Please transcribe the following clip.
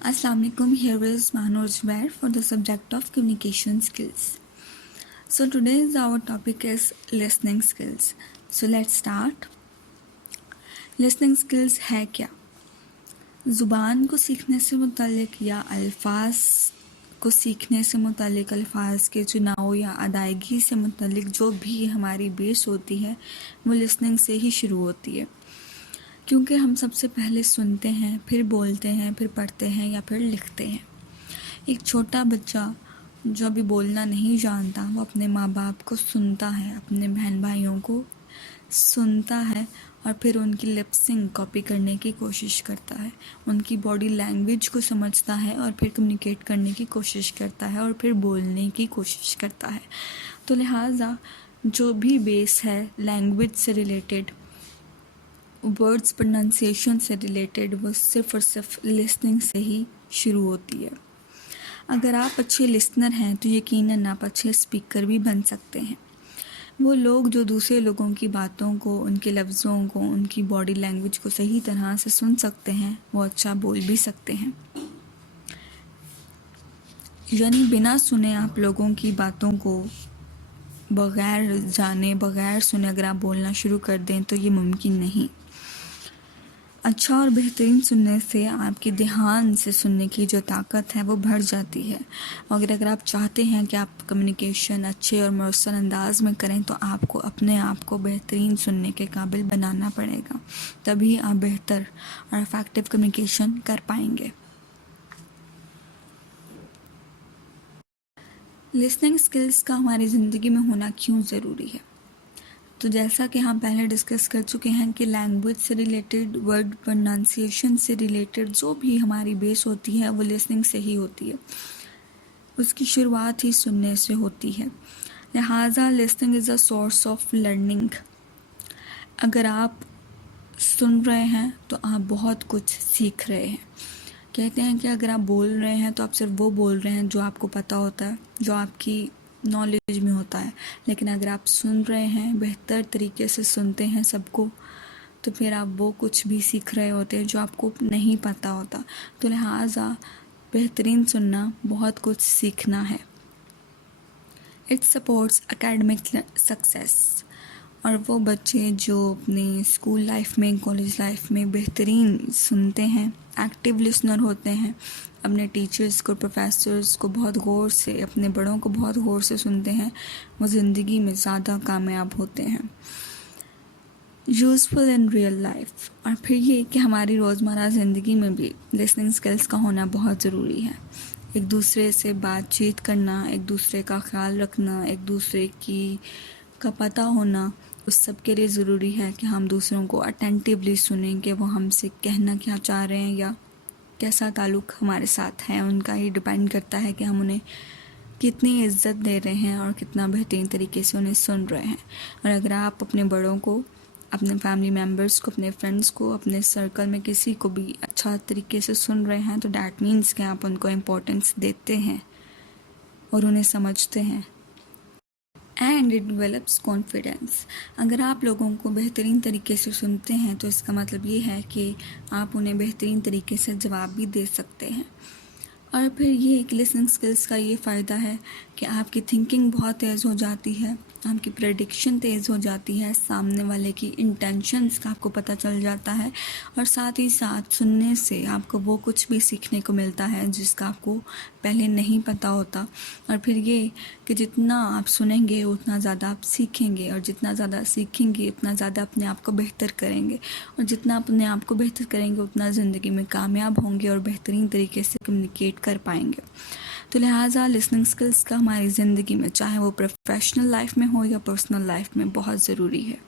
Assalamualaikum. Here is Manoj Zubair for the subject of communication skills. So today's our topic is listening skills. So let's start. Listening skills है क्या? ज़ुबान को सीखने से मुतालिक या अल्फाज को सीखने से मुतालिक, अल्फाज के चुनाव या अदायगी से मुतालिक जो भी हमारी बेस होती है वो लिसनिंग से ही शुरू होती है, क्योंकि हम सबसे पहले सुनते हैं, फिर बोलते हैं, फिर पढ़ते हैं या फिर लिखते हैं। एक छोटा बच्चा जो अभी बोलना नहीं जानता वो अपने माँ बाप को सुनता है, अपने बहन भाइयों को सुनता है और फिर उनकी लिपसिंग कॉपी करने की कोशिश करता है, उनकी बॉडी लैंग्वेज को समझता है और फिर कम्युनिकेट करने की कोशिश करता है और फिर बोलने की कोशिश करता है। तो लिहाजा जो भी बेस है लैंग्वेज से रिलेटेड, वर्ड्स प्रोनाउंसिएशन से रिलेटेड, वो सिर्फ़ और सिर्फ लिसनिंग से ही शुरू होती है। अगर आप अच्छे लिसनर हैं तो यकीनन आप अच्छे स्पीकर भी बन सकते हैं। वो लोग जो दूसरे लोगों की बातों को, उनके लफ्ज़ों को, उनकी बॉडी लैंग्वेज को सही तरह से सुन सकते हैं, वो अच्छा बोल भी सकते हैं। यानी बिना सुने आप लोगों की बातों को बग़ैर जाने, बग़ैर सुने अगर आप बोलना शुरू कर दें तो ये मुमकिन नहीं। अच्छा और बेहतरीन सुनने से आपकी ध्यान से सुनने की जो ताकत है वो बढ़ जाती है। अगर आप चाहते हैं कि आप कम्युनिकेशन अच्छे और मौसर अंदाज में करें तो आपको अपने आप को बेहतरीन सुनने के काबिल बनाना पड़ेगा, तभी आप बेहतर और इफ़ेक्टिव कम्युनिकेशन कर पाएंगे। लिसनिंग स्किल्स का हमारी ज़िंदगी में होना क्यों ज़रूरी है? तो जैसा कि हम पहले डिस्कस कर चुके हैं कि लैंग्वेज से रिलेटेड, वर्ड प्रोनाउंसिएशन से रिलेटेड जो भी हमारी बेस होती है वो लिसनिंग से ही होती है, उसकी शुरुआत ही सुनने से होती है। लिहाजा listening is a source of learning. अगर आप सुन रहे हैं तो आप बहुत कुछ सीख रहे हैं। कहते हैं कि अगर आप बोल रहे हैं तो आप सिर्फ वो बोल रहे हैं जो आपको पता होता है, जो आपकी नॉलेज में होता है, लेकिन अगर आप सुन रहे हैं, बेहतर तरीके से सुनते हैं सबको, तो फिर आप वो कुछ भी सीख रहे होते हैं जो आपको नहीं पता होता। तो लिहाजा बेहतरीन सुनना, बहुत कुछ सीखना है। It supports academic success. और वो बच्चे जो अपने स्कूल लाइफ में, कॉलेज लाइफ में बेहतरीन सुनते हैं, एक्टिव लिसनर होते हैं, अपने टीचर्स को, प्रोफेसर्स को बहुत गौर से, अपने बड़ों को बहुत गौर से सुनते हैं, वो ज़िंदगी में ज़्यादा कामयाब होते हैं। Useful in real life. और फिर ये कि हमारी रोज़मर्रा ज़िंदगी में भी लिसनिंग स्किल्स का होना बहुत ज़रूरी है। एक दूसरे से बातचीत करना, एक दूसरे का ख्याल रखना, एक दूसरे की का पता होना, उस सब के लिए ज़रूरी है कि हम दूसरों को अटेंटिवली सुनें कि वो हमसे कहना क्या चाह रहे हैं या कैसा ताल्लुक़ हमारे साथ है। उनका ही डिपेंड करता है कि हम उन्हें कितनी इज्जत दे रहे हैं और कितना बेहतरीन तरीके से उन्हें सुन रहे हैं। और अगर आप अपने बड़ों को, अपने फैमिली मेम्बर्स को, अपने फ्रेंड्स को, अपने सर्कल में किसी को भी अच्छा तरीके से सुन रहे हैं तो डैट मीन्स कि आप उनको इम्पोर्टेंस देते हैं और उन्हें समझते हैं। And it develops confidence. अगर आप लोगों को बेहतरीन तरीके से सुनते हैं तो इसका मतलब ये है कि आप उन्हें बेहतरीन तरीके से जवाब भी दे सकते हैं। और फिर ये एक लिसनिंग स्किल्स का ये फ़ायदा है कि आपकी थिंकिंग बहुत तेज़ हो जाती है, आपकी प्रेडिक्शन तेज़ हो जाती है, सामने वाले की इंटेंशंस का आपको पता चल जाता है, और साथ ही साथ सुनने से आपको वो कुछ भी सीखने को मिलता है जिसका आपको पहले नहीं पता होता। और फिर ये कि जितना आप सुनेंगे उतना ज़्यादा आप सीखेंगे, और जितना ज़्यादा सीखेंगे उतना ज़्यादा अपने आप को बेहतर करेंगे, और जितना अपने आप को बेहतर करेंगे उतना ज़िंदगी में कामयाब होंगे और बेहतरीन तरीके से कम्युनिकेट कर पाएंगे। तो लिहाजा लिसनिंग स्किल्स का हमारी ज़िंदगी में, चाहे वो प्रोफेशनल लाइफ में हो या पर्सनल लाइफ में, बहुत ज़रूरी है।